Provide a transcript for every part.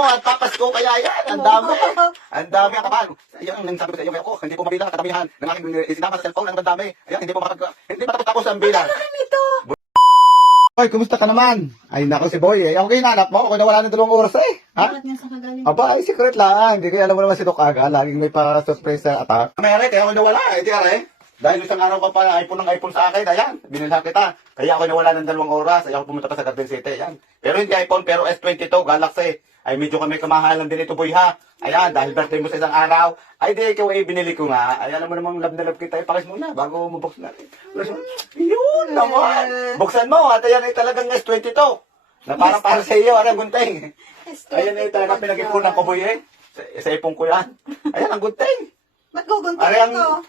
mo at papasko kaya yan. Ang dami. Ang dami ang kapal. Ayan, ang sabi ko sa iyo, ako, hindi po mabila katamihan ng aking isinama sa cellphone. Ang dami. Ayan, hindi matapos ang bilang. Nito. Boy, kumusta ka naman? Ay, nako si Boy eh. Ako hinanap mo. Ako nawala ng 2 oras eh. Ha? Bakit nga sa kagaling? Aba, ay secret lang. Hindi ko alam mo naman si Doc Aga. Laging may pa-surprise sa atak. Mayroon, kaya ako nawala. Eh, tiyara eh. Dahil isang araw ka pa iPhone ng iPhone sa akin, ayan, binilhan kita. Kaya ako nawala ng 2 oras, ay ako pumunta pa sa Garden City, ayan. Pero hindi iPhone, pero S22, Galaxy. Ay medyo kami kamahalan din ito, boy ha. Ayan, dahil birthday mo sa isang araw, ay di ikaw ay binili ko nga. Ay alam mo namang love na love kita, ipakis muna bago mabukс natin. Yun naman. Buksan mo, at ayan ay talagang S22. Na para sa iyo, ayan, gunting. Ayan ay talagang pinag-ipunan ko, boy eh. Sa ipong ko yan. Ayan, ang gunting. Ba't gugunting Ayan, ito?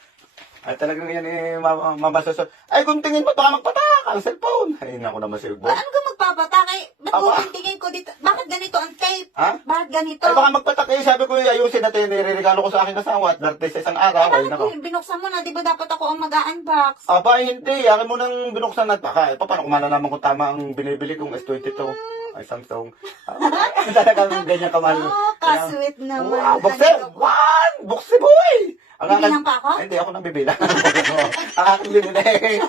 ay talagang yan eh, mabasasot. Ay, kung tingin mo, baka magpatak ang cellphone. Ay, naku naman si Boy. Ano ka magpapatake? Ba't Aba. guguntingin ko dito? Bakit ganito ang tape? Ha? Bakit ganito? Ay, baka magpatak eh. Sabi ko, ayusin natin, niregalo ko sa aking kasawa at birthday sa isang araw. Ay, Bakit nako. binuksan mo na? Di ba dapat ako ang mag-unbox? Aba, hindi. Akin mo nang binuksan at baka. Paano kung malalaman kung tama ang binibili kong S22? Ay, Samsung. Talagang ganyan kamahal. Oh, ka-sweet naman. Wow, bukse! One! Bukse, boy! Bibilang pa ako? Hindi, ako nang bibilang. Ang aking binili.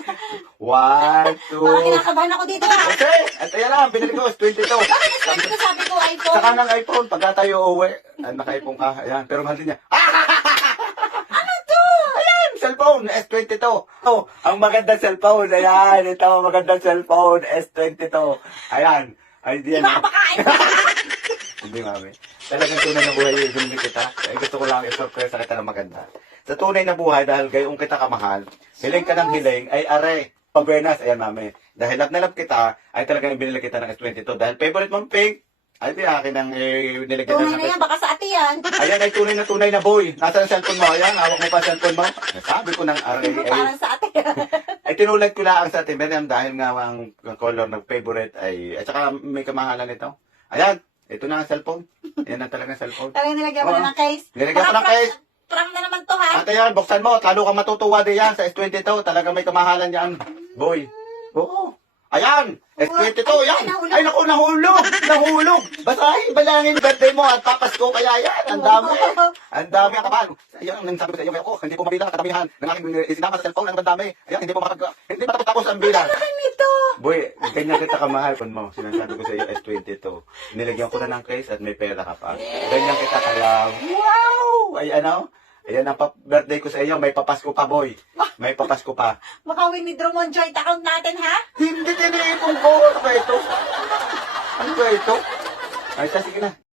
1, 2, Parang kinakabahan ako dito ah. okay, at ayan na, binili ko, 22. Bakit sabi ko iPhone? Saka ng iPhone, pagka tayo uwi, naka-iPhone ka, ayan, pero mahal din niya. Ano to? Ayan, cellphone, S22. Oh, ang magandang cellphone, ayan, ito, magandang cellphone, S22. Ayan, ay di yan. Mapakain. Hindi, mami. Talagang tunay na buhay yung hindi kita. Ay, gusto ko lang i-surprise sa kita na maganda. Sa tunay na buhay, dahil gayong kita kamahal, hiling ka ng hiling, ay are. Pag-Bernas, ayan, mami. Dahil love na love kita, ay talagang binili kita ng S22. Dahil favorite mong pink, ay di akin ang nilagyan Tunay ng na yan, baka sa ate yan. Ayan ay tunay na boy. Nasaan ang cellphone mo? Ayan, hawak mo pa ang cellphone mo. Sabi ko ng RA Parang sa ate yan. ay tinulad ko lang sa ating Miriam dahil nga ang color ng favorite ay at saka may kamahalan nito. Ayan, ito na ang cellphone. Ayan na talagang cellphone. Talagang nilagyan mo na ng case. Nilagyan ko ng case. Prank na naman to ha. At ayan, buksan mo. Lalo kang matutuwa din yan sa S22. Talagang may kamahalan yan, boy. Oo. Ayan, S22, yan. Ay, naku, nahulog. Nahulog. Basahin, balangin birthday mo at papasko kaya yan. Ang dami. Ang dami ang kapal. Ayan, ang sabi ko sa iyo, ako, hindi po mabila katamihan ng aking isinama sa cellphone. Ang dami. Ayan, hindi matapos ang bilang. Ano nito? Boy, ganyan kita kamahal kun mo. Sinasabi ko sa iyo, S22. Nilagyan ko na ng case at may pera ka pa. Ganyan kita kaya, wow! Ay, ano? Ayan ang birthday ko sa iyo. May papasko pa, boy. May papasko pa. Baka winidraw mo ang joint account natin ha? Hindi tiniipon ko. Ano ba ito? Ano ba ito? Ay, sige na.